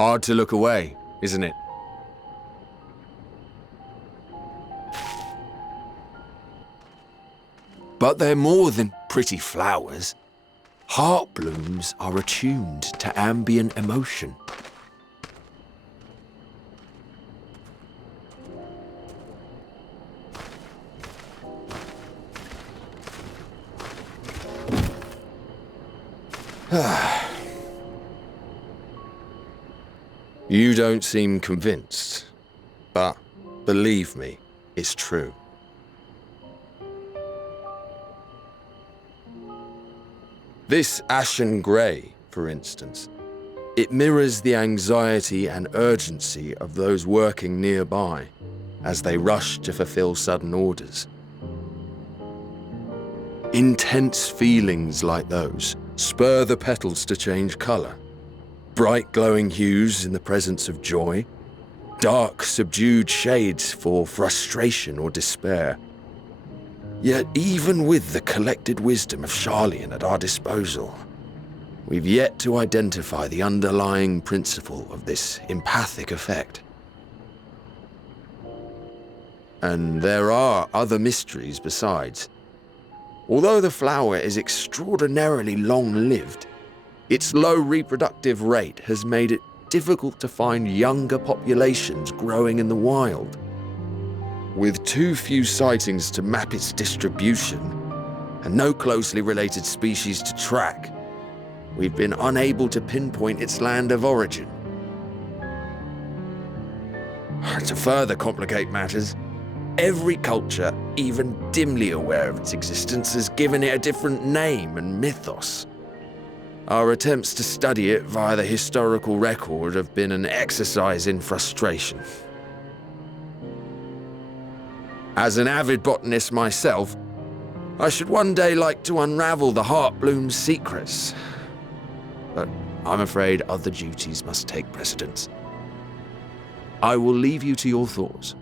Hard to look away, isn't it? But they're more than pretty flowers. Heart blooms are attuned to ambient emotion. You don't seem convinced, but believe me, it's true. This ashen grey, for instance, it mirrors the anxiety and urgency of those working nearby as they rush to fulfill sudden orders. Intense feelings like those spur the petals to change colour. Bright glowing hues in the presence of joy, dark subdued shades for frustration or despair. Yet even with the collected wisdom of Charlian at our disposal, we've yet to identify the underlying principle of this empathic effect. And there are other mysteries besides. Although the flower is extraordinarily long-lived, its low reproductive rate has made it difficult to find younger populations growing in the wild. With too few sightings to map its distribution, and no closely related species to track, we've been unable to pinpoint its land of origin. To further complicate matters, every culture, even dimly aware of its existence, has given it a different name and mythos. Our attempts to study it via the historical record have been an exercise in frustration. As an avid botanist myself, I should one day like to unravel the heartbloom's secrets. But I'm afraid other duties must take precedence. I will leave you to your thoughts.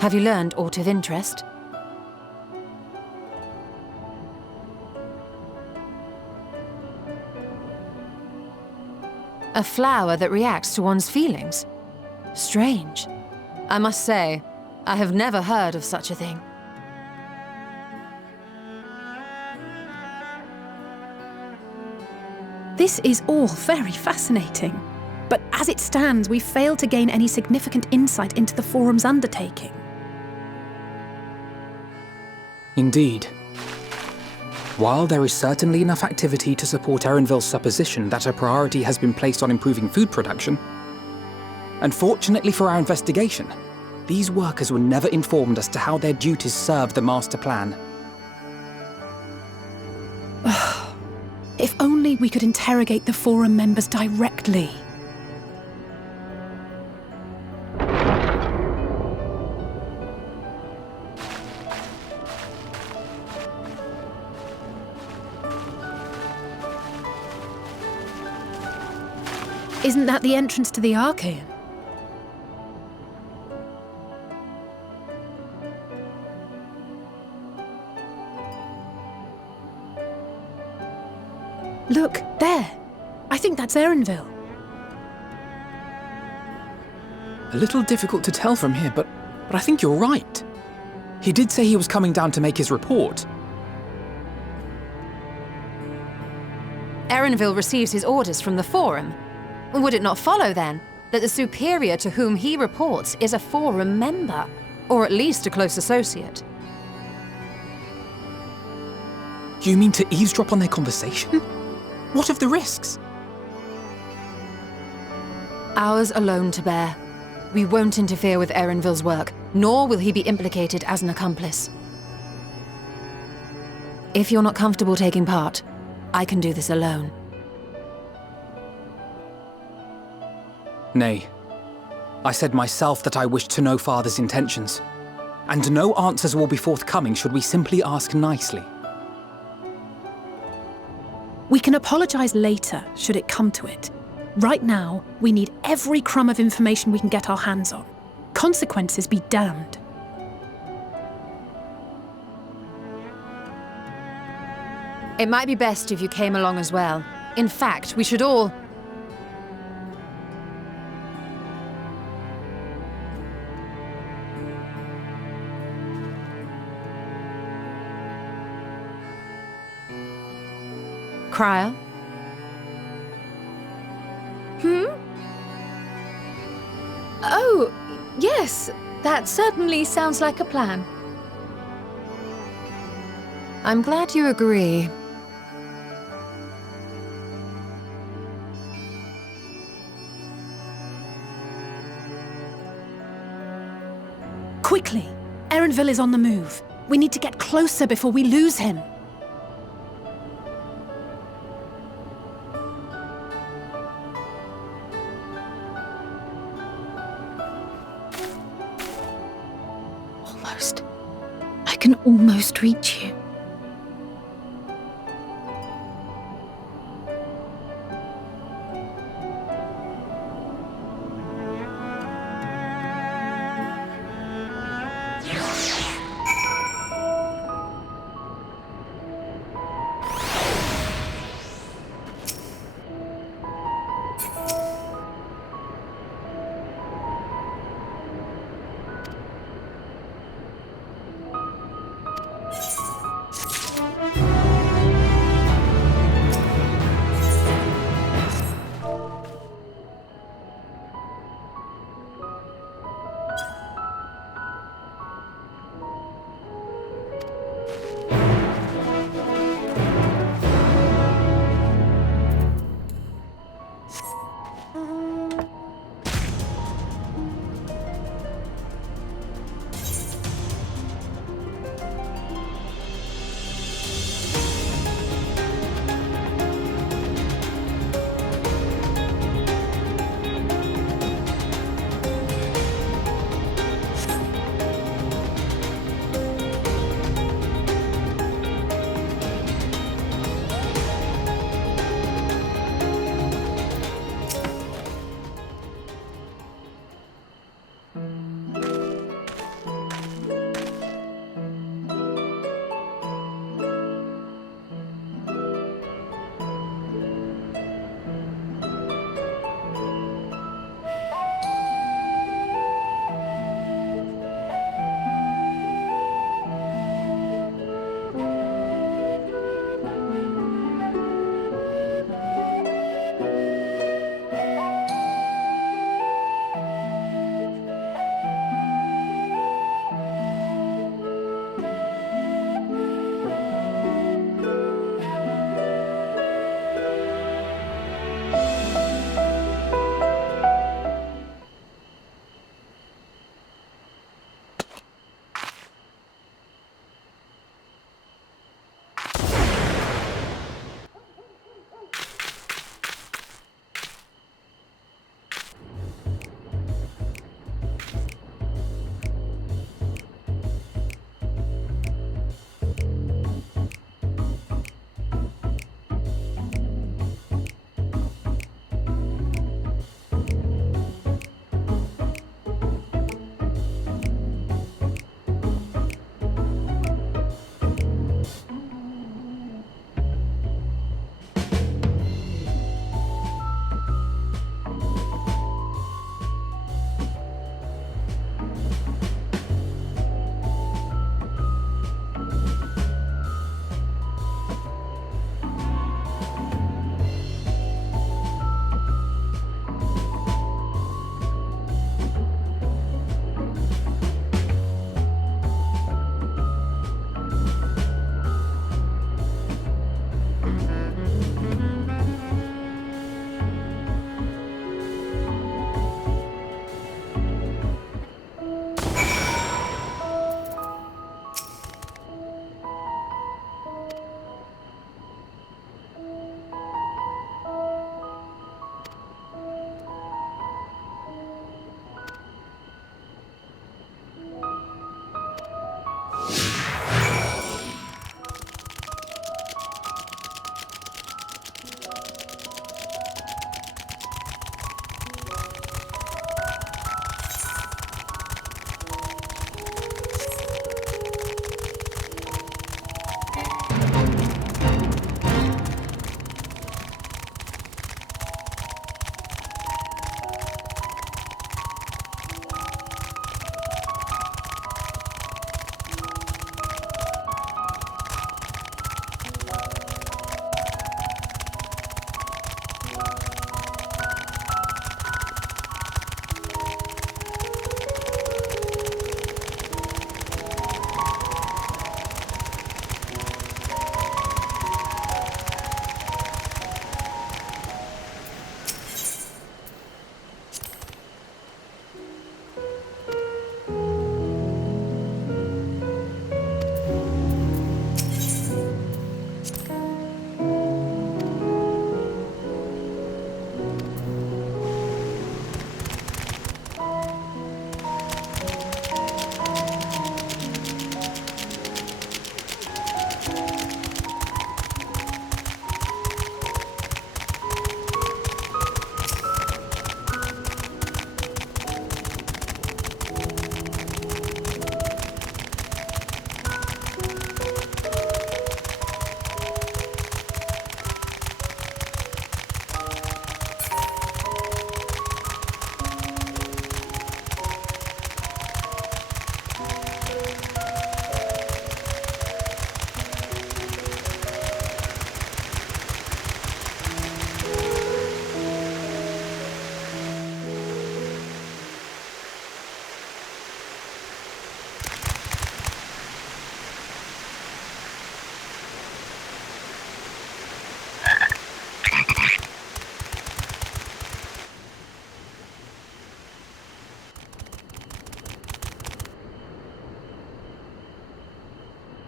Have you learned aught of interest? A flower that reacts to one's feelings? Strange. I must say, I have never heard of such a thing. This is all very fascinating. But as it stands, we've failed to gain any significant insight into the Forum's undertaking. Indeed. While there is certainly enough activity to support Erenville's supposition that a priority has been placed on improving food production, unfortunately for our investigation, these workers were never informed as to how their duties serve the master plan. If only we could interrogate the Forum members directly. Isn't that the entrance to the Archaean? Look, there. I think that's Erenville. A little difficult to tell from here, but I think you're right. He did say he was coming down to make his report. Erenville receives his orders from the Forum. Would it not follow, then, that the superior to whom he reports is a Forum member, or at least a close associate? You mean to eavesdrop on their conversation? What of the risks? Ours alone to bear. We won't interfere with Erenville's work, nor will he be implicated as an accomplice. If you're not comfortable taking part, I can do this alone. Nay. I said myself that I wished to know Father's intentions, and no answers will be forthcoming should we simply ask nicely. We can apologise later, should it come to it. Right now, we need every crumb of information we can get our hands on. Consequences be damned. It might be best if you came along as well. In fact, we should all... Cryer? Oh, yes, that certainly sounds like a plan. I'm glad you agree. Quickly! Erenville is on the move. We need to get closer before we lose him. Almost. I can almost reach you.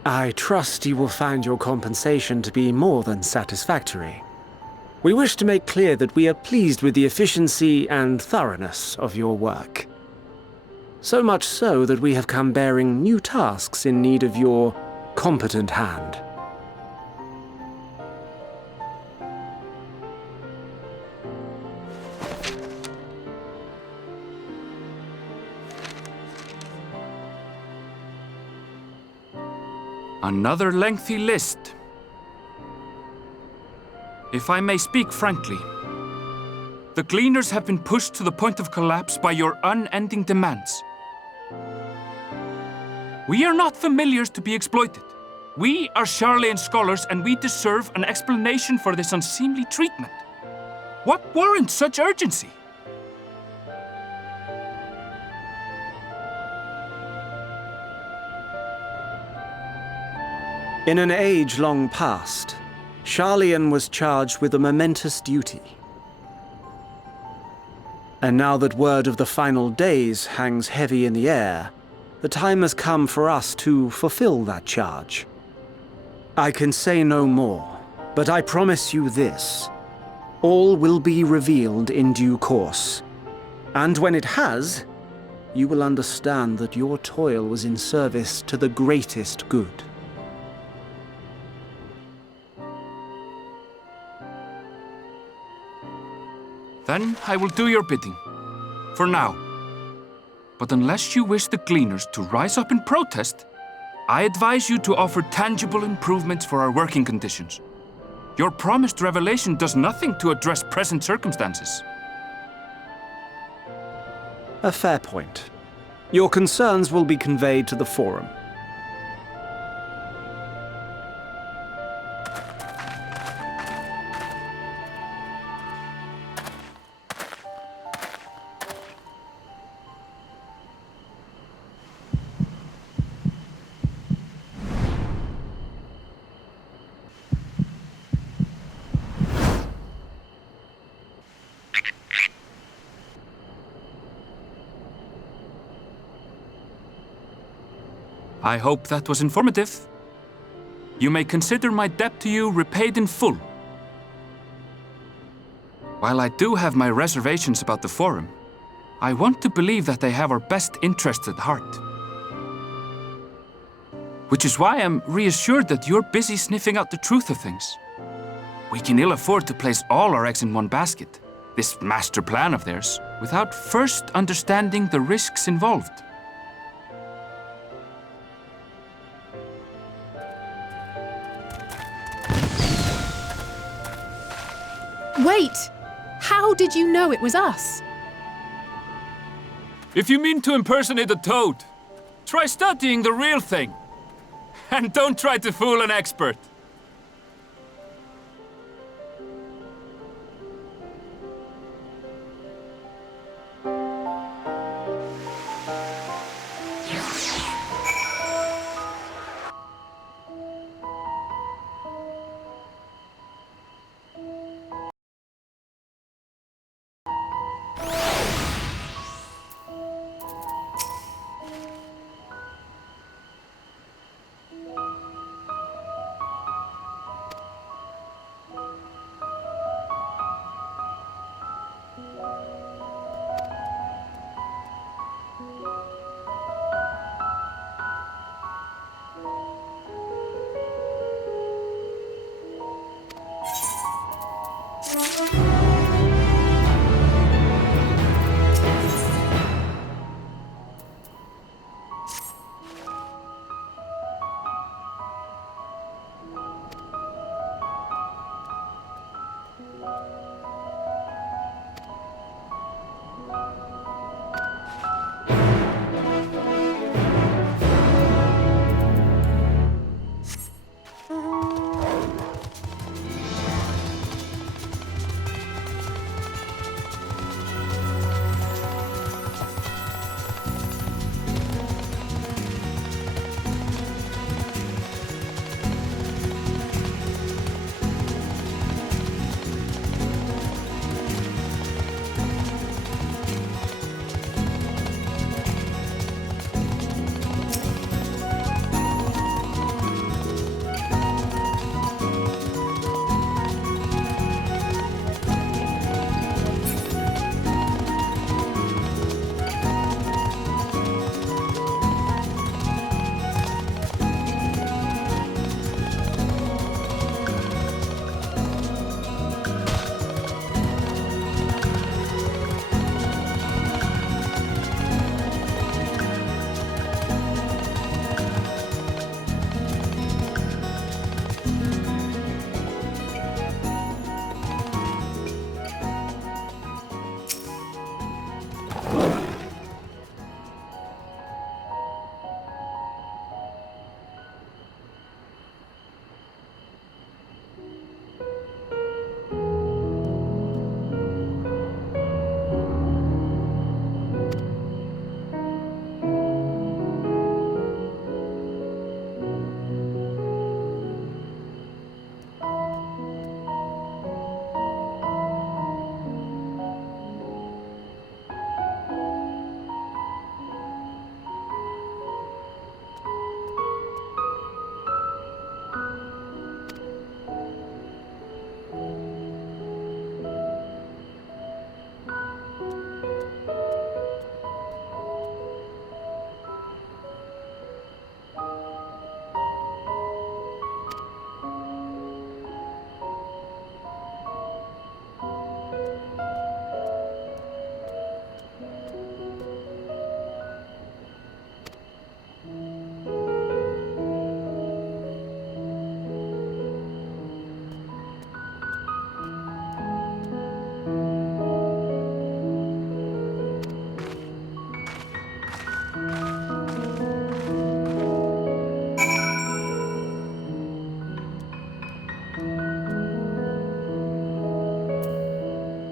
I trust you will find your compensation to be more than satisfactory. We wish to make clear that we are pleased with the efficiency and thoroughness of your work. So much so that we have come bearing new tasks in need of your competent hand. Another lengthy list. If I may speak frankly, the Gleaners have been pushed to the point of collapse by your unending demands. We are not familiars to be exploited. We are Sharlayan scholars and we deserve an explanation for this unseemly treatment. What warrants such urgency? In an age long past, Sharlayan was charged with a momentous duty. And now that word of the final days hangs heavy in the air, the time has come for us to fulfill that charge. I can say no more, but I promise you this. All will be revealed in due course. And when it has, you will understand that your toil was in service to the greatest good. Then I will do your bidding. For now. But unless you wish the Gleaners to rise up in protest, I advise you to offer tangible improvements for our working conditions. Your promised revelation does nothing to address present circumstances. A fair point. Your concerns will be conveyed to the Forum. I hope that was informative. You may consider my debt to you repaid in full. While I do have my reservations about the Forum, I want to believe that they have our best interests at heart. Which is why I'm reassured that you're busy sniffing out the truth of things. We can ill afford to place all our eggs in one basket, this master plan of theirs, without first understanding the risks involved. Wait! How did you know it was us? If you mean to impersonate a toad, try studying the real thing. And don't try to fool an expert.